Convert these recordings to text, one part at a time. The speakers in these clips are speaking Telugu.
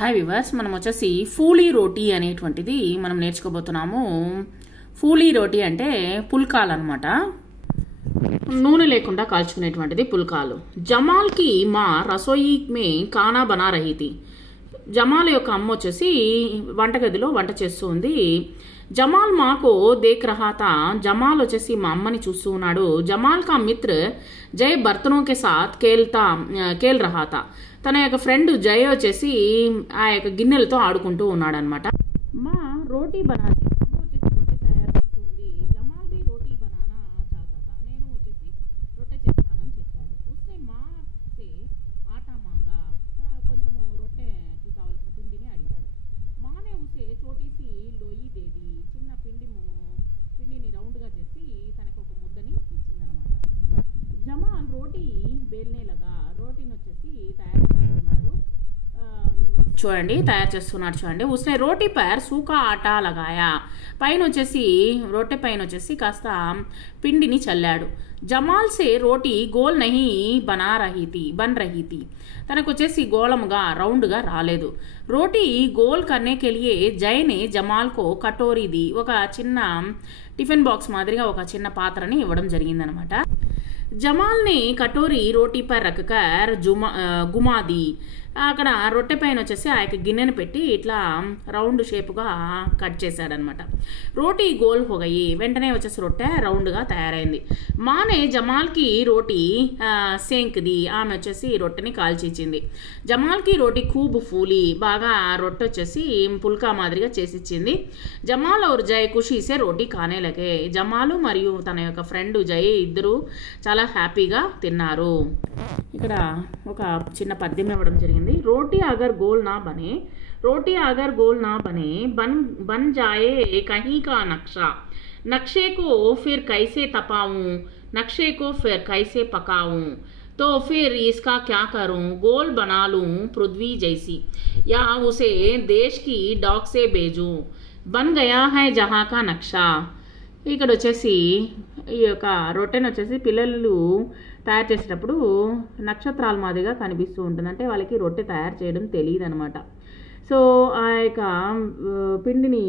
హాయ్ వివర్స్, మనం వచ్చేసి ఫూలీ రోటీ అనేటువంటిది మనం నేర్చుకోబోతున్నాము. ఫూలీ రోటీ అంటే పుల్కాలు అనమాట. నూనె లేకుండా కాల్చుకునేటువంటిది పుల్కాలు. జమాల్ కి మా రసోయి మే ఖానా బనా రహీ థీ. జమాల్ యొక్క అమ్మ వచ్చేసి వంటగదిలో వంట చేస్తూ ఉంది. జమాల్ మాకు దేఖ్ రహా థా. జమాల్ వచ్చేసి మా అమ్మని చూస్తూ ఉన్నాడు. జమాల్ కా మిత్ర జై బర్తనో కే సాత్ కేల్ రహా థా. తన యొక్క ఫ్రెండ్ జయ వచ్చేసి ఆ యొక్క గిన్నెలతో ఆడుకుంటూ ఉన్నాడు అనమాట. మా రోటీ బనాది, అమ్మ వచ్చేసి రొట్టె తయారు చేస్తూ ఉంది. జమాల్ బి రోటీ బనానా చాతా థా. నేను వచ్చేసి రొట్టె చేస్తానని చెప్పాడు. ఉస్నే మా సే ఆటా మాంగా. కొంచెము రొట్టెకి కావలసిన పిండిని అడిగాడు. మానే ఉసే చోటీసి లోయి దేది. చిన్న పిండిని రౌండ్గా చేసి తనకు ఒక ముద్దని ఇచ్చిందనమాట. జమాల్ రోటీ బేల్నేలాగా రోటీని వచ్చేసి తయారు చేస్తున్నాడు. చూడండి. ఉస్నే రోటీ పైర్ సూకా ఆటా లగాయా. పైన వచ్చేసి రొట్టె పైన వచ్చేసి కాస్త పిండిని చల్లాడు. జమాల్ సే రోటీ గోల్ నహీ బన్ రహీ థీ. తనకు వచ్చేసి గోళముగా రౌండ్గా రాలేదు. రోటీ గోల్ కర్నే కే లియే జైనే జమాల్ కో కటోరీ ది. ఒక చిన్న టిఫిన్ బాక్స్ మాదిరిగా ఒక చిన్న పాత్రని ఇవ్వడం జరిగిందనమాట. జమాల్ ని కటోరీ రోటీ పై రక్కర్ గుమా ది. అక్కడ రొట్టె పైన వచ్చేసి ఆ యొక్క గిన్నెను పెట్టి ఇట్లా రౌండ్ షేప్గా కట్ చేశాడనమాట. రోటీ గోల్ హోగయి. వెంటనే వచ్చేసి రొట్టె రౌండ్గా తయారైంది. మానే జమాల్కి రోటీ సేంక్ది. ఆమె వచ్చేసి రొట్టెని కాల్చిచ్చింది. జమాల్కి రోటీ ఖూబ్ ఫూలి. బాగా రొట్టె వచ్చేసి పుల్కా మాదిరిగా చేసిచ్చింది. జమాల్ और జై ఖుషీసే రోటీ ఖానే లగే. జమాలు మరియు తన యొక్క ఫ్రెండ్ జై ఇద్దరు చాలా హ్యాపీగా తిన్నారు. ఇక్కడ ఒక చిన్న పద్యం ఇవ్వడం జరిగింది. रोटी अगर गोल ना बने बन जाए कहीं का नक्शा. नक्शे को फिर कैसे तपाऊं, नक्शे को फिर कैसे पकाऊं, तो फिर इसका क्या करूं, गोल बना लूं पृथ्वी जैसी, या उसे देश की डॉक से भेजूं, बन गया है जहां का नक्शा. ఇక్కడ వచ్చేసి ఈ యొక్క రొట్టెను వచ్చేసి పిల్లలు తయారు చేసేటప్పుడు నక్షత్రాల మాదిరిగా కనిపిస్తూ ఉంటుంది. అంటే వాళ్ళకి రొట్టె తయారు చేయడం తెలియదు అనమాట. సో ఆ యొక్క పిండిని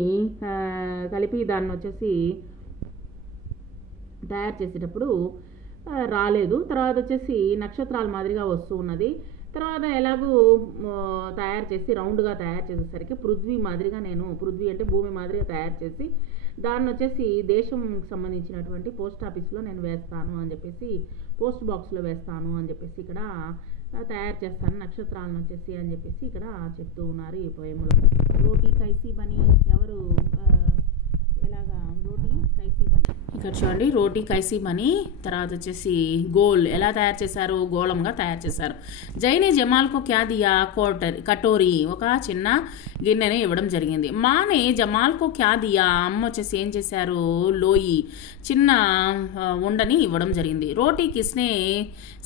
కలిపి దాన్ని వచ్చేసి తయారు చేసేటప్పుడు రాలేదు. తర్వాత వచ్చేసి నక్షత్రాల మాదిరిగా వస్తూ ఉన్నది. తర్వాత ఎలాగూ తయారు చేసి రౌండ్గా తయారు చేసేసరికి పృథ్వీ అంటే భూమి మాదిరిగా తయారు చేసి దాన్ని వచ్చేసి దేశం సంబంధించినటువంటి పోస్ట్ ఆఫీస్లో నేను వేస్తాను అని చెప్పేసి, పోస్ట్ బాక్స్లో వేస్తాను అని చెప్పేసి ఇక్కడ తయారు చేస్తాను నక్షత్రాలను వచ్చేసి అని చెప్పేసి ఇక్కడ చెప్తూ ఉన్నారు ఈ పోయములో. రోటీ కైసీ బని, ఎవరు ఎలాగా రోటీ కైసీ బని. ఇక్కడ చూడండి, రోటీ కైసీ బని. తర్వాత వచ్చేసి గోల్ ఎలా తయారు చేశారు, గోళంగా తయారు చేశారు. జైనే జమాల్కు క్యా దియా కటోరీ, ఒక చిన్న గిన్నెని ఇవ్వడం జరిగింది. మానే జమాల్కు క్యా దియా, అమ్మ వచ్చేసి ఏం చేశారు, లోయి చిన్న ఉండని ఇవ్వడం జరిగింది. రోటీ కిస్నే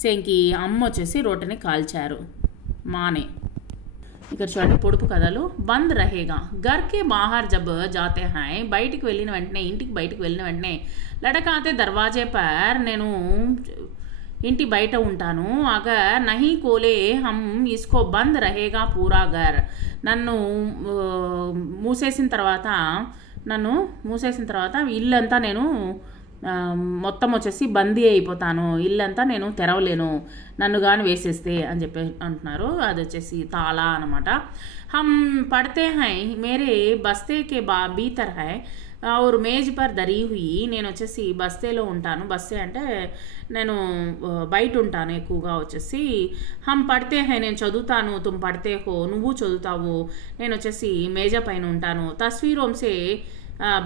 సెంకి, అమ్మ వచ్చేసి రోటీని కాల్చారు మానే. ఇక్కడ చూడండి పొడుపు కథలు. బంద్ రహేగా గర్కే బాహర్ జబ్ జాతే హాయ్. ఇంటికి వెళ్ళిన వెంటనే లడకాతే దర్వాజే పర్, నేను ఇంటి బయట ఉంటాను. అగర్ నహీ కోలే హమ్ ఇస్కో బంద్ రహేగా పూరా ఘర్. నన్ను మూసేసిన తర్వాత ఇల్లంతా నేను మొత్తం వచ్చేసి బందీ అయిపోతాను, ఇల్లంతా నేను తెరవలేను నన్ను కానీ వేసేస్తే అని చెప్పి అంటున్నారు. అది వచ్చేసి తాళా అనమాట. హమ్ పడితే హై మేరే బస్తే కే భీతర్ హై और మేజ్ పర్ దరీ హుయి. నేను వచ్చేసి బస్తేలో ఉంటాను. బస్తే అంటే నేను బయట ఉంటాను ఎక్కువగా వచ్చేసి. హమ్ పడితే హై, నేను చదువుతాను. తుమ్ పడితే హో, నువ్వు చదువుతావు. నేను వచ్చేసి మేజా పైన ఉంటాను. తస్వీరోంసే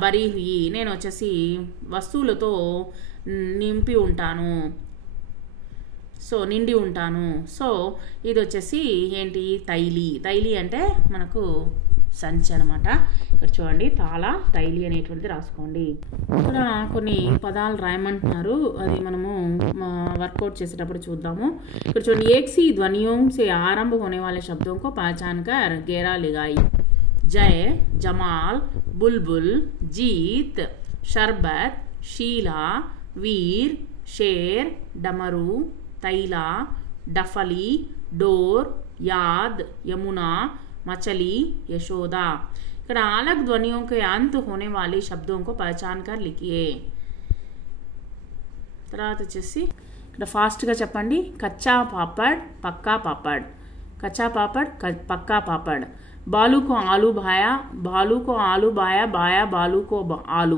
బరీ హుయి, నేను వచ్చేసి వస్తువులతో నిండి ఉంటాను. సో ఇది వచ్చేసి ఏంటి, తైలి అంటే మనకు సంచి అనమాట. ఇక్కడ చూడండి, తాళా తైలి అనేటువంటిది రాసుకోండి. ఇక్కడ కొన్ని పదాలు రాయమంటున్నారు, అది మనము వర్కౌట్ చేసేటప్పుడు చూద్దాము. ఇక్కడ చూడండి, ఏక్ सी ध्वनियों से आरंभ होने वाले शब्दों को पहचान कर घेरा लगाई. जय, जमाल, बुलबुल, जीत, शरबत, शीला, वीर, शेर, डमरू, तैला, डफली, डोर, याद, यमुना, मछली यशोदा। ఇక్కడ अलग ध्वनियों के अंत होने वाले शब्दों को पहचान कर लिखिए। తర్వాత వచ్చేసి ఇక్కడ ఫాస్ట్గా చెప్పండి। కచ్చా పాపడ్ పక్కా పాపడ్, కచ్చా పాపడ్ పక్కా పాపడ్। బాలు को आलू भाया, बालू को आलू भाया, बाया बालू को आलू।